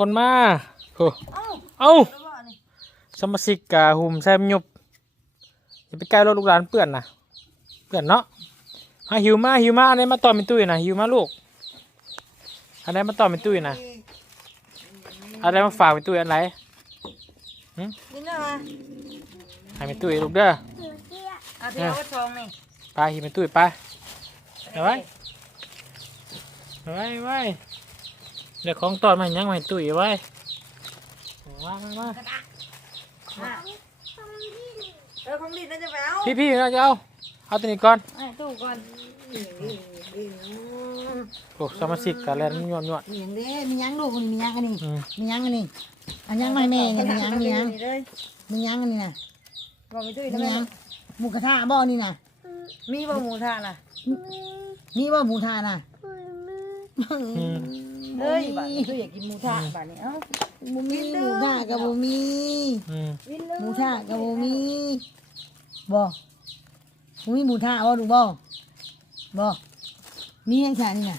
คนมาคนมาโอ้เอ้าเอ้าแล้วว่านี่สมาชิกกะหุ่มแซมยุบอย่าไปใกล้รถลูกหลานเปื่อนนะเปื่อนเนาะมาหิวมาหิวมาอันไหนมาต่อเป็นตุ้ยนะหิวมาลูกอันไหนมาต่อเป็นตุ้ยนะอันไหนมาฝากเป็นตุ้ยอันไหนนี่นะมาให้เป็นตุ้ยลูกเด้อเอาที่เอาไว้ทองนี่ไปหิวเป็นตุ้ยไปเอาไว้เอาไว้เอาไว้ เดี๋ยวของตอนมาให้ยังมาให้ตุ้ยเอาไว้มามามามาเออของดินน่าจะไปเอาพี่พี่เราจะเอาเอาตัวนี้ก่อนให้ตู้ก่อนโอ้สมาชิกกันแล้วนวดนวดมีหยังเด้มีหยังลูกนี่มีหยังอันนี้อืมมีหยังอันนี้อันยังไม่แม่นี่มีหยังมีหยังนี่เลยมีหยังอันนี้น่ะบอกไปตู้มีทำไมหยังหมูกระทะบ่นี่น่ะมีบ่หมูทะน่ะมีบ่หมูทะน่ะอืม เฮ้ยบ้านนี้ตู้อยากกินหมูทะบ้านนี้เอ้าบ่มีหมูทะกับบ่มีอืมวินเลยหมูทะกับบ่มีบ่บ่มีหมูทะบ่ลูกบ่บ่มีหยังซะนี่น่ะ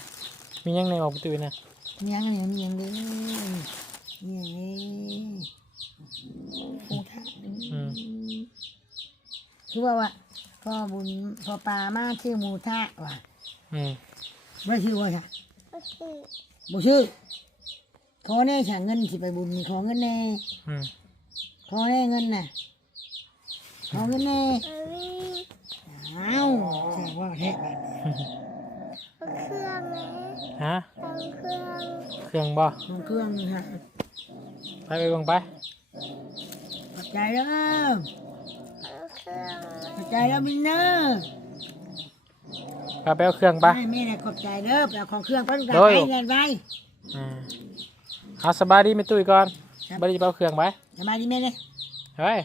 มียังในออกประตูนะมีหยังอันนี้มีหยังเด้มีหยังเด้หมูทะอืมคือว่าว่าพ่อบุญพ่อปลามาชื่อหมูทะว่ะอืมบ่ชื่อว่าค่ะ บ่ชื่อขอแน่ฉันเงินสิไปบุญนี่ขอเงินแน่อืมขอแน่เงินน่ะขอเงินแน่อ้าวแซ่บว่าแท้บัดนี้ฮะเครื่องบ่ของเครื่องนี่ฮะไปไปเบังไป ขอบใจเด้อขอบใจแล้วมินเนอร์ ไปไปเอาเครื่องไปให้แม่น่ะขอบใจเด้อไปเอาของเครื่องไปลูกหลานโดย ไปเงินไปอืมเอาสบายดีไม่ตุ้ยก่อนสบายดีจะไปเอาเครื่องไปสบายดีแม่เด้อเฮ้ย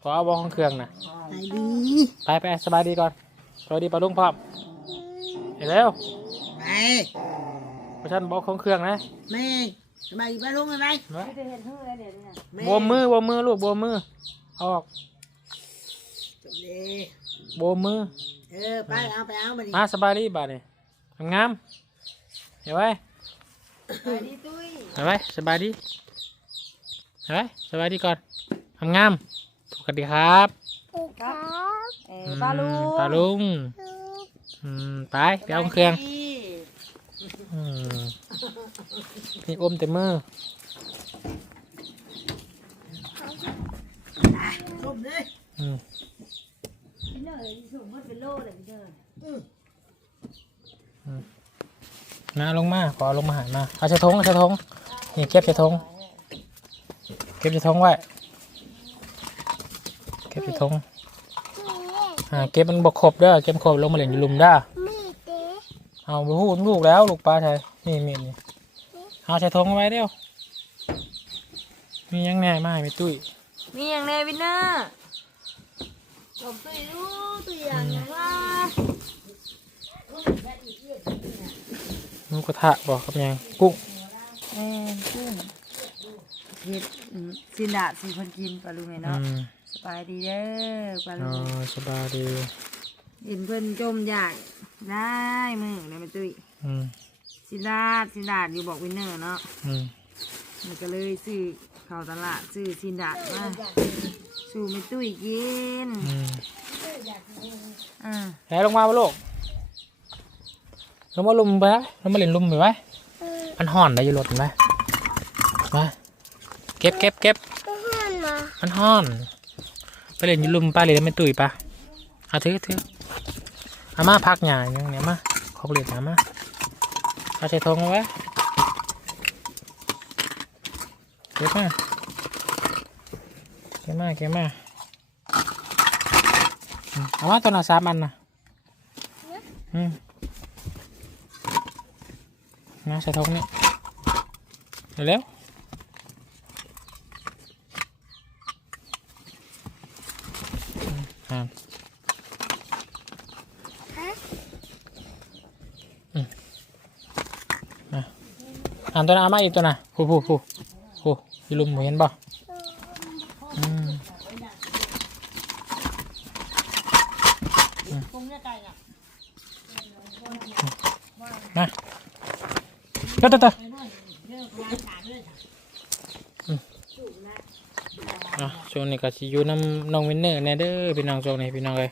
ขอเอาบอของเครื่องนะไปดีไปไปสบายดีก่อนสวัสดีปลาลุงพร้อมเห็นแล้วไปเพราะฉันบอกของเครื่องนะแม่สบายดีไปลงกันไปไว้จะเห็นเท่าไรเดี๋ยวนี้น่ะแม่บวมมือบวมมือลูกบวมมือเอาออก จบเลย บวมมือ เออไปเอาไปเอาไปดิมาสบายดีบาดนี่งามๆเห็นไหมไปดีตุ้ยเห็นไหมสบายดีเห็นไหมสบายดีก่อนงามๆสวัสดีครับครับเอ้อืยมปลาลูกปลาลุงอืมไปไปเอาเครื่องอืมนี่อมแต่มือจบเลยอืม พี่เนยสูงมันเป็นโลเลยพี่เนยนะลงมาขอลงมาหามาเอาใช้ทงเอาใช้ทงนี่เก็บใช้ทงเก็บใช้ทงไว้เก็บใช้ทงอ่าเก็บมันบกครบเด้อเก็บครบลงมาเหรียญอยู่หลุมเด้อเอาไปหูลูกแล้วลูกปลาไทยนี่มีนี่เอาใช้ทงเอาไว้เดียวมียังแน่มาให้ไปตุ้ยมีอย่างแน่วินเนอร์ ผมตุ้ยดูตุ้ยอย่างไงว่าหมูกระทะบอกกับยังกุ้งแม่กุ้งเห็ดอืมสินดาดสิคนกินปลาลูกไงอืเนาะมสบายดีเด้อปลาอ๋ลูอกสบายดีเห็นเพื่อนจมอยากได้มึงนะแม่ตุ้ยอืมสินดาดสินดาดอยู่บอกวินเนอร์เนาะอืมมันก็เลยซื้อเข้าตลาดซื้อสินดาดมา สู่แม่ตุ้ยกินอืมอ่าไหนลงมาบ่ลูกลงมาลุมไปนะลงมาเล่นลุมไปไว้มันห่อนได้อยู่รถเห็นไหมมาเก็บเก็บเก็บมันห่อน ไปเล่นอยู่ลุมป้าเล่นไม่ตุยปะเอาถือถือเอามาพักหยาอย่างเนี้ยมาขอเล่นนะมาเอาใส่ทงเอาไว้เก็บมา เก็บมาเก็บมาอืมเอามาตัวหนาสามอันนะอืมมาใส่ทงนี่เร็วๆอืมอ่าอืมอะอ่านตัวนั้นเอามาอีกตัวน่ะผู้ผู้ผู้ผู้อยู่ลุมเห็นป่ะ เด้อเด้อเด้ช่วงนี้ก็สิอยู่น้ำน้องวินเนอร์แน่เด้อพี่น้องช่วงนี้พี่น้องเลย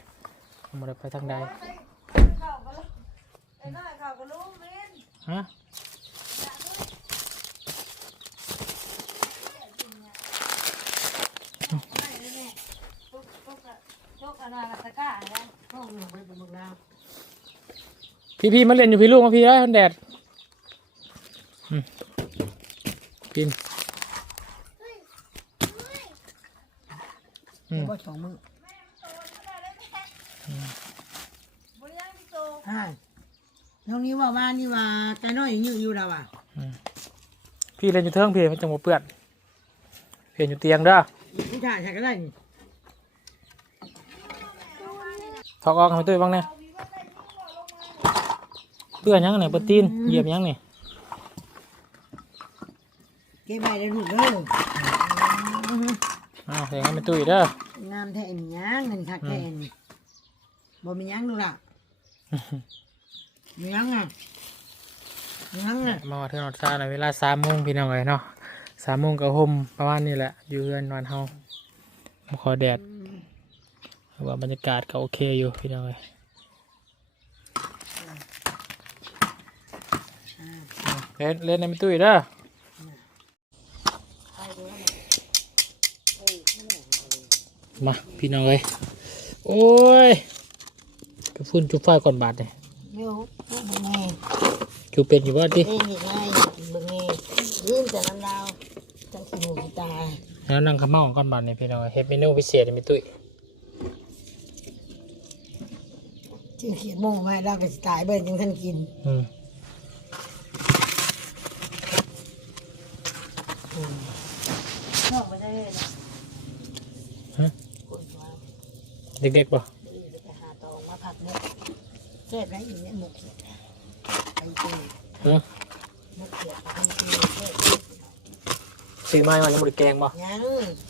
บ่ได้ไปทางใดฮะพี่พี่มาเล่นอยู่พี่ลูกมาพี่ได้วแดด กินอืม บ่สองมือใช่น้องนี้ว่าว่านี่ว่าไก่น้อยอยู่อยู่แล้วอะพี่เล่นอยู่เทิงพี่มันจังหวะเปื้อนเพียนอยู่เตียงเด้อผู้ชายใช่ก็ได้นี่ถอกออกให้ตุ้ยบ้างเนี่ยเปื้อนยังเนี่ยเปื้อนตีนเหยียบยังเนี่ยเก็บใบได้ถูกเด้ออ้าวเสียงให้มันตุ้ยเด้องามแท้นี่ยังเงินคักแท้นี่บ่มียังดูล่ะมียังอะมียังอะมาว่าเทือนอดซาในเวลาสามโมงพี่น้องเลยเนาะสามโมงกับห่มประมาณนี้แหละอยู่เรือนนอนเฮามาขอแดดแต่ว่าบรรยากาศก็โอเคอยู่พี่น้องเลยเล่นเล่นในมันตุ้ยเด้อ มาพี่น้องเลยโอ้ยกระฟุ้นจุบไฟก่อนบาทเนี่ยเดี๋ยวลูกเบิ่งแม่จูเป็นอยู่ว่าดิเอ้ยนี่ไงเบิ่งแม่ยืนแต่ลำดาวจังขี้หูขี้ตาแล้วนั่งขม้าก่อนบาทเนี่ยพี่น้องเฮ็ดเมนูพิเศษในมีตุ้ยจึงเขียนโม่งไว้เราก็สิตายเบิ่งจังท่านกิน อืม นอกไปได้เลยนะ ฮะ คนว่า เด็กๆป่ะเดี๋ยวจะไปหาตองมาผักเนี่ยเจ็บไรอยู่เนี่ยหมกเขียดไปเจอฮะหมกเขียดไปเจอเจ็บซื้อไม้มายังบริแกงป่ะยัง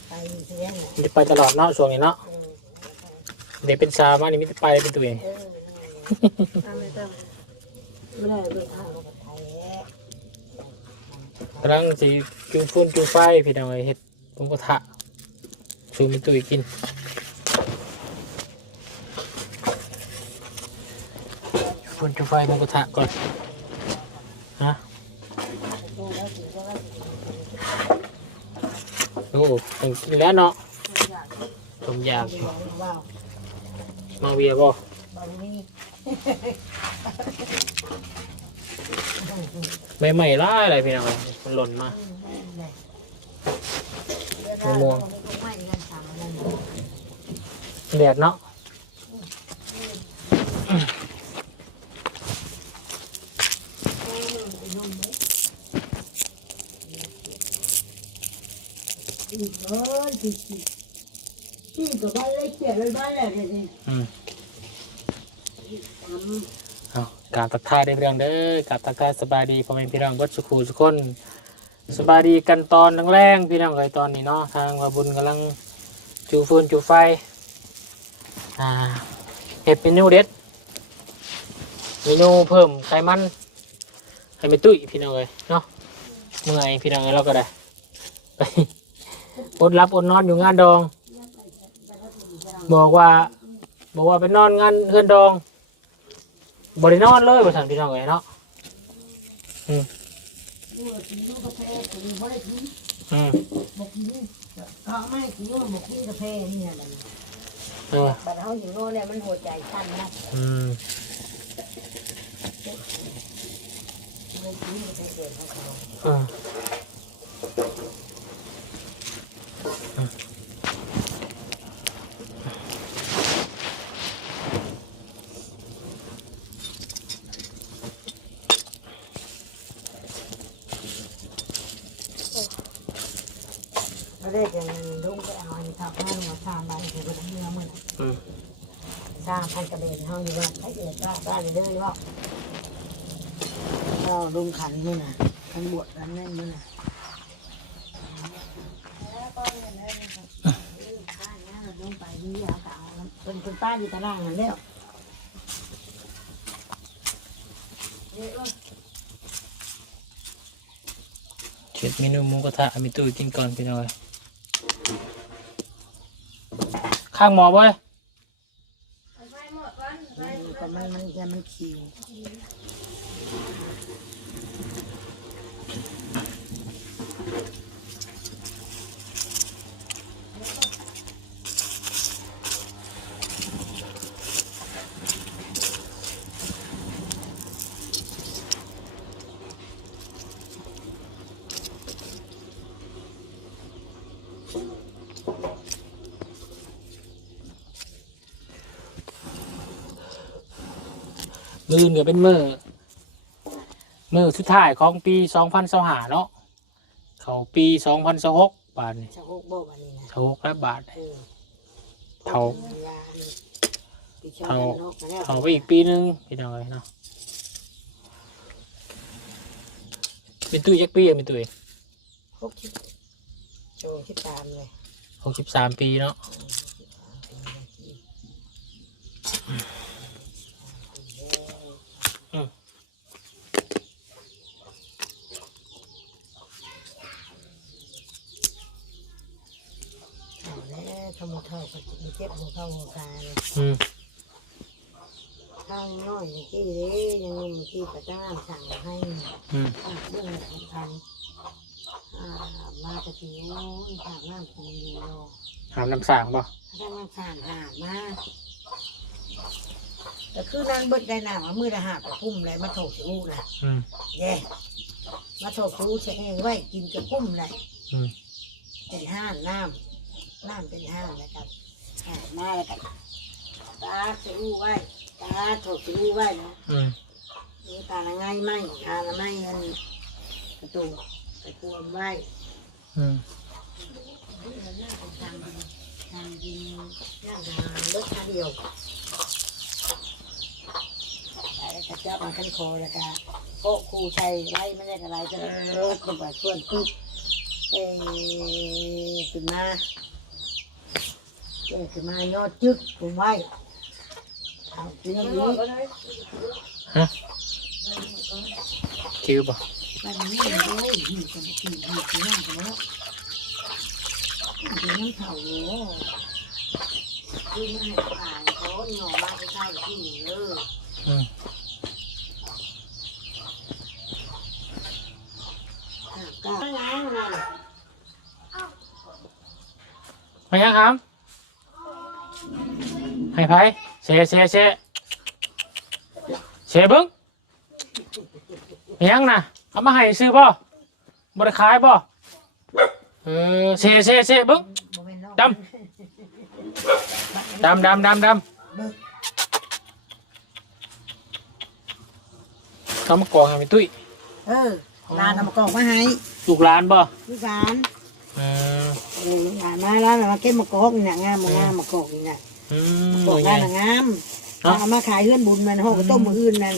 ไปเสียเนี่ยมันจะไปตลอดเนาะช่วงนี้เนาะเออเด็กเป็นชามานี่ไมแต่ได้ไปเป็นตัวเองเออทำไม่ต้องไม่ได้เบิ่งทางเราก็ไทยแล้วกำลังสิจูฟุ้นจูไฟพี่น้องเอ้ยเฮ็ดปุ้งกระทะชูมีตุ้ยกิน จูฟุ้นจูไฟหมุงกระทะก่อนฮะดูแล้วสิว่าว่าสิโอ้ต้องกินแล้วเนาะอยากผมอยากกินของว้าวมาเวียบ่บางนี้ใหม่ๆล่าอะไรพี่น้องเอ้ยมันหล่นมามะม่วงไม่กันสามอันนั้นแดดเนาะ อีกเออที่ที่ที่กับบ้านเล็กเขียนไว้บ้านแหละเนี่ยนี่อืมทำเอากราบตักทายได้เรื่องเด้อกราบตักทายสบายดีพ่อแม่พี่น้องเบิดสุขูสุกคนสบายดีกันตอนแรงๆพี่น้องเอ้ยตอนนี้เนาะทางวาบุญกำลังจูฟืนจูไฟอ่าเห็ดเมนูเด็ดเมนูเพิ่มไขมันให้ไม่ตุ้ยพี่น้องเอ้ยเนาะเมื่อยพี่น้องเอ้ยเราก็ได้ไป อดรับอดนอนอยู่งานดอง บอกว่า บอกว่าไปนอนงานเฮือนดองบรินอนเลยบริษัทพี่น้องเอ้ยเนาะอืมดูแล้วกินลูกกาแฟกินบ่ได้กินอืมบอกกินก็ไม่กินว่าบอกกินกาแฟนี่แหละเออบัดเฮาอยู่โน่นเนี่ยมันหัวใจสั่นนะอืมเลยกินกาแฟเดือดของเขา อ่า嗯ก็ได้จะลุงไปเอาอันทับให้มาสร้างบ้านคือบ่ได้เมื่อมื้อ อืม สร้าพันกระเบนเฮาอยู่ว่าไอ้เอ็ดว่าบ้านเด้อว่าเราลุงขันนี่นะขันบวชกันนั่นนี่นะลงไปนี่เอาเก่าเป็นเป็นป้าอยู่ตารางนั่นแล้วเช็ดเมนูหมูกระทะมีตู้กินก่อนพี่น้องเอ้ยข้างหมอบ่เว้ย มันมันจะมันคิว มือเนี่ยเป็นมือมือสุดท้ายของปี2025เนาะเขาปี2026บาทนี่ชะโคกบอกอันนี้นะ26แล้วบาทเออเท่ายานี่ปีชเท่านกมาแล้วเขาไปอีกปีนึงพี่น้องเลยเนาะเป็นตุ้ยยักปีอะเป็นตุ้ยหกสิบโจที่ตามเลยหกสิบสามปีเนาะ อืม เอาแล้วทำมาเท่ากับมี เจ็บหัวเข้าหัวคาเลยอืมข้างน้อยเมื่อกี้เลยยังเมื่อกี้กระจ้างสั่งให้อืมอะเรื่องสำคัญอ่ามากระถิ่นน้อยถามน้ำกินดีโลหามน้ำสางป่ะถ้ามันผ่านหาบมาแต่คือนั้นเบิดได้หนาว่ามือละหาบกับพุ่มเลยมาโถกสิอู้นะอืม แย่มาโถกสิอู้ใช้เองไว้กินกับพุ่มเลยอืม เป็นห้านน้ำน้ำเป็นห้านแล้วกันหาบ มาแล้วกันตาสิอู้ไว้ตาโถกสิอู้ไว้นะอืมนี่ตาละไงไม่ตาละไม่เงินประตูไปควมไว้อืมทางดินทางดินย่างทางรถคันเดียวแล้วก็จับมาขั้นคอแล้วก็โคครูชัยไล่ไม่ได้อะไรจะรถจะแบบส่วนปึ๊บเอ้ขึ้นมา เอ้ขึ้นมายอดจึกผมไว้เอาทีนี้ฮะคิวป่ะมันนี่เลยนี่จะมากินนี่กินนั่งกันแล้วกินน้ำเผาเลยคือไม่ให้ผ่านเขาหน่อมาให้เข้าที่เลยอืมก็ล้างมันมายังครับให้ไผเชเชเชเชเบิ้งมายังนะเอามาให้ซื้อป่ะบริขายป่ะเออเชเชเชเบิ้งดดำดำดำดำเขามากองให้ไปตุ้ยเออลานเอามากรอกมาให้ลูกหลานป่ะลูกหลานเออเออลูกหลานมาแล้วมาเก็บมากรอกนี่นะงามมางามมากรอกนี่นะ อืมกรอกใหได้ญ่ละงามเนาะเอามาขายเพื่อนบุญมันห้องต้มมืออื่นนั่น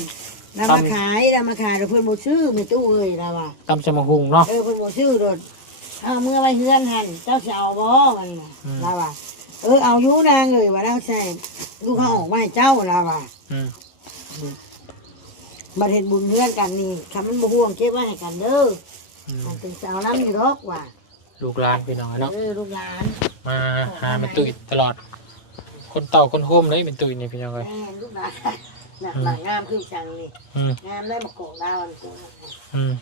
แล้วมาทำขายแล้วมาขายแล้วเพื่อนโบชื่อไม่ตู้เอ้ยแล้วว่ะตำจมูกหุงเนาะ เออเพิ่นบ่ชื่อโดดเอาเมื่อไว้เฮือนหันเจ้าสิเอาบ่มันน่ะอืมลาว่าเออเอาอยู่นางเอ้ยว่าแล้วใช่ลูกเขาออกมาให้เจ้าลาว่าอืมบ่เฮ็ดบุญเฮือนกันนี่คำมันบ่ห่วงเก็บไว้ให้กันเด้ออืมมันเป็นสาวน้ำนี่ดอกว่าลูกหลานพี่น้อยเนาะเออลูกหลานมาหาเป็นตุ้ยตลอด คนเต่าคนโฮมเลยเป็นตุ้ยนี่พี่น้องเลยแม่ลูกหลานน่ะหลังงามคือจังนี่อืม งามได้มาโกงดาวอันกูอืม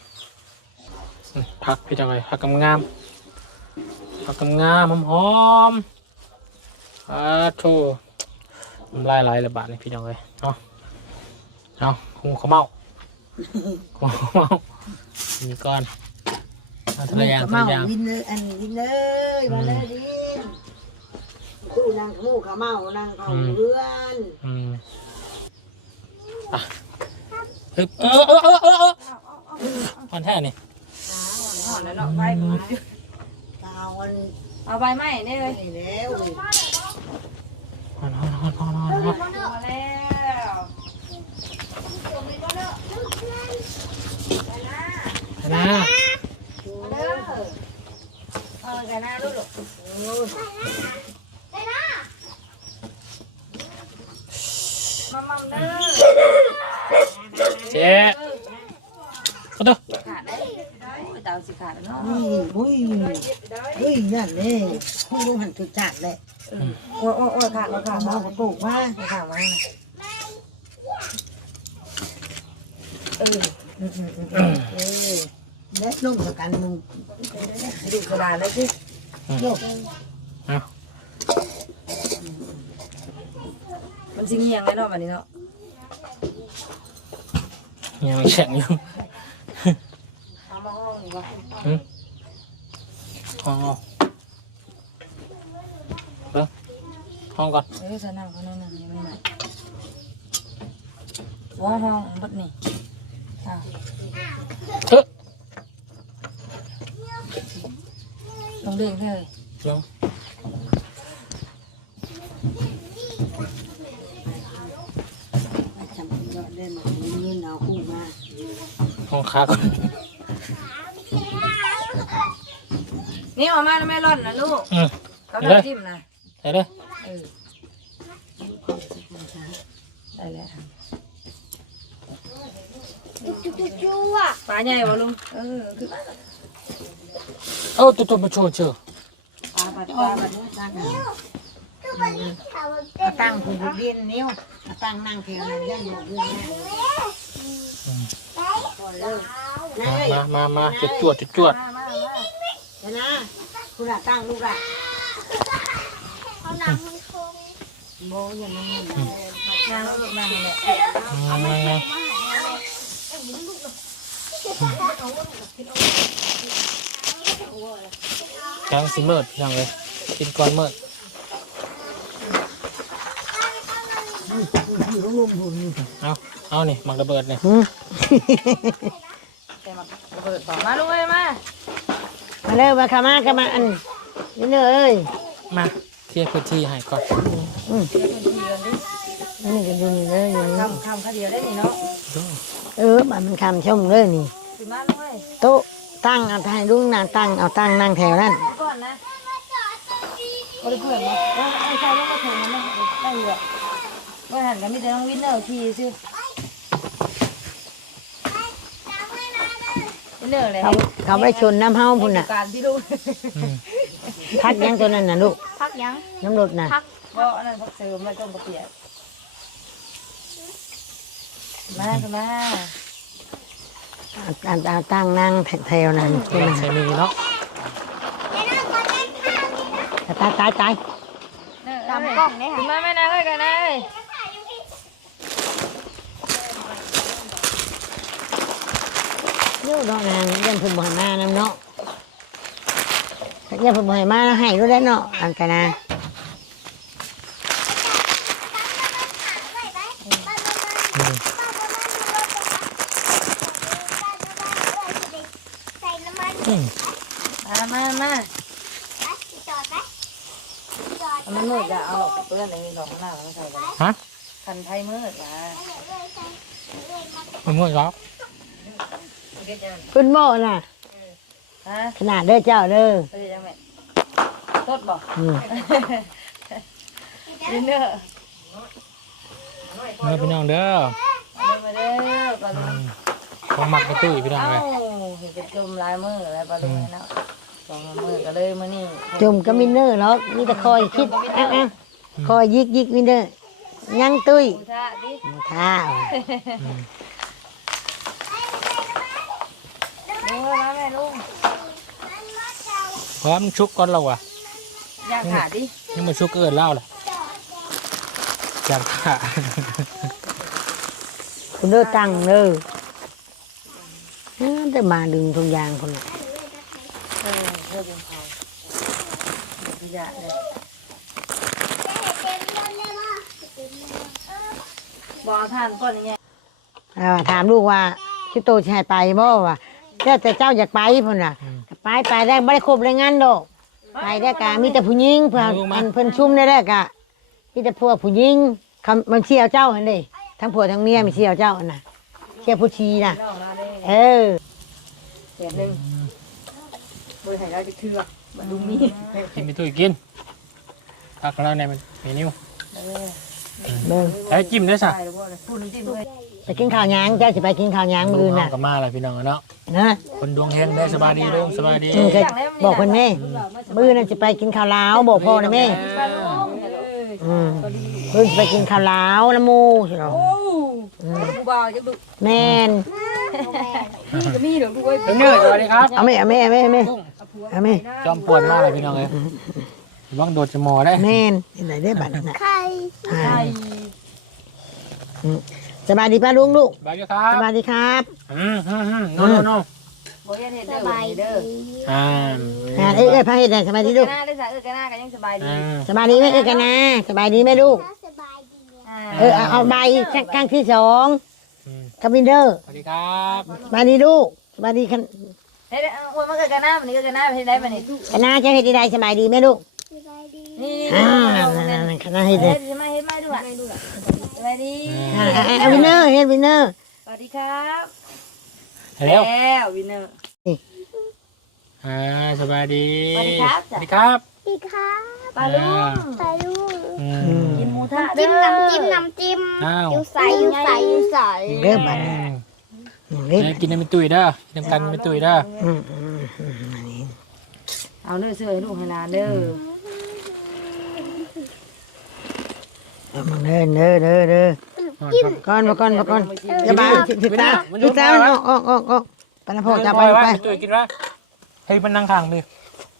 อืมพักพี่น้องเลยพักกำงามพักกำงามหอมหอมๆอ่าโธ่น้ำลายไหลระบาดเลยพี่น้องเลยเนาะเอาคุงเขาเมาคุงเขาเมามีก้อนเอาทะเลยางก็ทะเมาเลยางวินเลยอันวินเลยมาเลยดิ นตู้นางมูเขาเมานั่งเขาเรือนอืมอะฮึบเออเออเออเออเออนแท้นี่ห่อนแล้วเนาะใบมือตาวันเอาใบไม้ได้เลยนี่แล้วฮอนฮอนฮอนฮอนฮอนฮอนพอแล้วนะเด้อเออกันหน้าลูกมามัมเด้อ เจ๊ก็ตัว ขาดได้โอ้ยเตาสิขาดแล้วเนาะ นี่อุ้ยเฮ้ยนั่นเลยผู้รู้หัน จุดจัดเลยเโอ้ยโอ้ยโอ้ยค่ะโอ้ยค่ะมาปลูกมาโอ้ยค่ะมาเอออืมอืมอืมอืมเออเล็ดนุ่มกับกันมึงดูกระดาษแล้วสิโยกเอามันสิเงียงไงเนาะบัดนี้เนาะยังแข็งอยู่เอามาห้องนี่วะอืมห้องเอาเบิ่ง ห้องก่อนเออสนั่งเขานั่นนี่มันไหนห้องห้องบัดนี่อะเฮ้ยลงเด้งเลยลงจำยอดได้มาเงินเอาคู่มาห้องขาก่อนนี่มามาแล้วแม่ร่อนนะลูกเขาเดี๋ยวทำจิ้มนะได้เลย ออได้แล้วปลาใหญ่บ่ลุงเออคือปลาเอาตัวตัวมาโชว์เชียวปลาปัดปลาปัดนู้นตั้งเอาตั้งผูกดินนิ้วเอาตั้งนั่งแถวนั้นยันหมดเรื่องแม่พอเลิกนายมามามาจุดจวดจุดจวดมามามาเดี๋ยวนะคุณอะตั้งลูกอะ โบอย่างนี้ย่างลูกนั่งนี่แหละมามามาแกงสิเมิดยังเลยกินก่อนเมิดเอาเอานี่หมักระเบิดเนี่ยแต่มาระเบิดต่อมาลูกเอ้ยมามาเร็วมาขามากันมาอันนี่เนอะเอ้ยมา เคลียร์พื้นที่ให้ก่อนเดี๋ยวเป็นทีกันดินี่กันดูนี่เลยอยู่นี่คำคำคาเดียวได้นี่เนาะดูเออมันมันคำชมเลยนี่ขึ้นมาลูกเอ้ยโต๊ะตั้งเอาให้ลุงนางตั้งเอาตั้งนั่งแถวนั่นก่อนนะบริเพื่อนมาเออไอ้ชายต้องมาถึงมันนะได้อยู่อะว่าหันกันมีแต่น้องวินเนอร์ขี่ซิวินเนอร์เลยเขาเขาไม่ชนน้ำเฮาพุ่นน่ะ การที่ลูกอืมพักยังตัวนั้นน่ะลูก พักยังน้ำรถน่ะก็อันนั้นพักเสริมแล้วต้มกระเปียกมากันมาเอาเอาเอาตั้งนั่งแถวนั่นกำลังใช้มือเนาะตายตายตายทำกล้องเนี่ยค่ะมาแม่นางเลยกันนะเอ้ยเดี๋ยวดอกนางยันเพิ่นบ่ให้มานํเนาะ ยันเพิ่นบ่ให้มาให้รู้แล้วเนาะอันกันนะมอืมามามามันมืดอะเอาเปื้อนในดอกมะนาวมาใส่กันฮะคันไทยมืดมามันมืดแล้วเก็ตยังเพิ่นบ่น่ะ ฮะขนาดเด้อเจ้าเด้อเฮ้ยยังไงตดบอกอืมวินเนอร์เมื่อพี่น้องเด้อเอามาเด้อปลาลุอืงมของหมักกระตุ้ยพี่น้องเอ้าเลยเห็นเป็นจมลายมืออะไรปลาลุงเนาะสองมือก็เลยมื้อนี้จมก็มินเนอร์เนาะมีแต่คอยคิดอะๆคอยยิกยิกมินเนอร์ยังตุ้ยดูท่าดิท่าอืม ลุงมาแม่ลุง พร้อมชุกก่อนเราอะอยากขาดิยังมาชุกเกินเล่าล่ะอยากขาคุณเด้อตั้งเด้อเออแต่มาดึงทุกอย่างคนน่ะเออเพื่อเป็นเขาขยะเลยบอกท่านก่อนอย่างเงี้ยเออถามลูกว่าชิโตสิให้ไปบ่ว่าเจ้าแต่เจ้าอยากไปพุ่นน่ะอืม ไปไปได้บ่ได้ครบรายงานดอกไปได้กะมีแต่ผู้หญิงเพื่อเอาลูกมาอันเพิ่นชุมได้ได้กะมีแต่พวกผู้หญิงคำมันเชี่ยวเจ้าหั่นเด้ทั้งผัวทั้งเมียมีเชี่ยวเจ้าหั่นน่ะเชี่ยวผู้ชีน่ะเล่ามาได้เออเสียหนึ่งบริหารเราจะเถือกมาดูมีกินไปตุ้ยกินพักแล้วในมันเมนูเออเบิ่งไอ้จิ้มได้สักใช่หรือว่าอะไรพูดน้ำจิ้มด้วย ไปกินข้าวหยังเจ้าสิไปกินข้าวหยังมื้ออื่นน่ะ กับมาเลยพี่น้องเนาะนะคนดวงเฮงได้สบายดีลุงสบายดีอืมก็บอกเพิ่นแม่มื้อนั้นสิไปกินข้าวลาวบอกพ่อนะแม่ปลาลุงอืมเพิ่งไปกินข้าวหลาวน้ำหมูใช่หรอโอ้กูบ่าวจะดุแม่นนี่ก็มีเดี๋ยวดูไว้เนื้อสวัสดีครับเอาแม่เอาแม่เอาแม่เอาแม่เอาแม่จอมปวนมากเลยพี่น้องเลยว่างโดดจะหมอได้แม่นที่ไหนได้บัตรน่ะไข่ สบายดีป้าลุงลูกบายดีครัสบบายดีครับอืมอืมอืมโน่โน่โน่บ่ยันเห็ดเด้อเด้ออ่าอ่าเอ้ยเอ้ยพาเฮ็ดได้สบายดีลูกหน้าได้สะเออกันหน้ากันยังสบายดีอ่าสบายดีไหมเอ้ยกันนะสบายดีไหมลูกเออเอาเอาใบข้างข้างที่สองอืมคาบินเดอร์สวัสดีครับสบายดีลูกสบายดีกันเฮ้ยอวยมาเกิดกันหน้าวันนี้เกิดกันหน้าไปได้บัดนี้กันนะจะเฮ็ดได้สบายดีไหมลูกนี่อ่านี่นั่นๆๆกันนะเฮ็ดเฮ็ได้ดมาเฮ็ดมาดูอะ สบายดีอ่าอ่าอ่าวินเนอร์เฮ็ดวินเนอร์ สวัสดีครับแล้วแล้ววินเนอร์อ่าสบายดี สวัสดีครับสวัสดีครับพี่ครับปลาลุงใส่ลูกอือืมมกินหมูทะจิ้มน้ำจิ้มน้ำจิ้มอ้าวอยู่ใส่อยู่ใส่อยู่ใส่เริ่มบัดอืนี้มเริ่มเดี๋ยวกินน้ำมันตุยเด้อกินน้ำกันมันตุยเด้ออืมอืมอืมอันนี้เอาเด้อเสื้อให้ลูกให้หลานเด้อ เอามาเด้อเด้อเด้อเด้อกินก่อนมาก่อนมาก่อนอย่ามาถึงตาถึงตามันออกออกออกออกไปนะพ่อจับไปไปตุยกินวะเฮ้มันนั่งข้างดิ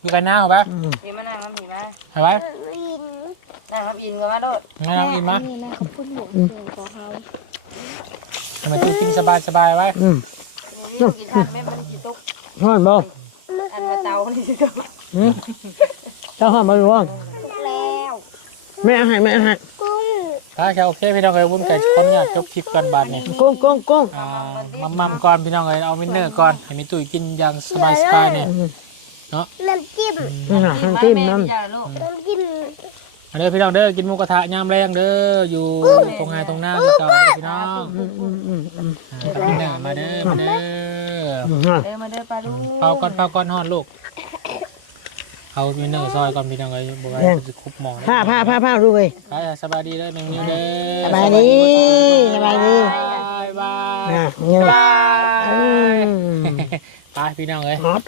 มีกันหน้าเอปะมีมานั่งน้ำผีมาเอาไว้นั่งน้ำอินกันมาโดดนั่งกินมานี่นะเขาพูดหมวของเขาทำไมตุยกินสบายสบายไว้อืมนี่กินทานแม่มันกินตุ๊กฮอนบ่อันมาเตานี่สิตุ๊กอืมเจ้าฮอนบ่รู้ว่าแล้วแม่อาหารแม่ให้ อาหารกุ้งถ้าแค่โอเคพี่น้องเอ้ยวุ้นไก่คนเนี่ยจบคลิปกันบาทนี่กุ้งกุ้งกุ้งอ่ามัมมัมก่อนพี่น้องเอ้ยเอาวินเนอร์ก่อนให้มีตุยกินอย่างสบายสบายเนี่ยอืมน้ำจิ้มอืมน้ำจิ้มน้ำอย่าลูกน้ำจิ้มมาเด้อพี่น้องเด้อกินหมูกระทะยามแรงเด้ออยู่ตรงไงตรงหน้าที่เก่าเด้อพี่น้องอืมอืมอืมอืมอ่ากับวินเนอร์มาเด้อมาเด้ออืมเดินมาเดินปลาลูกเผาก่อนเผาก่อนฮอดลูก เอาวินเนอร์ซอยก่อนพี่น้องเอ้ยบอกว่าจะคุบหมอนะผ้าผ้าผ้าผ้าดูเลยไปอะสบายดีเด้อหนึ่งนิ้วเด้อสบายดีสบายดีบายบายนะเนี่ยบายอืมไปพี่น้องเอ้ยหอม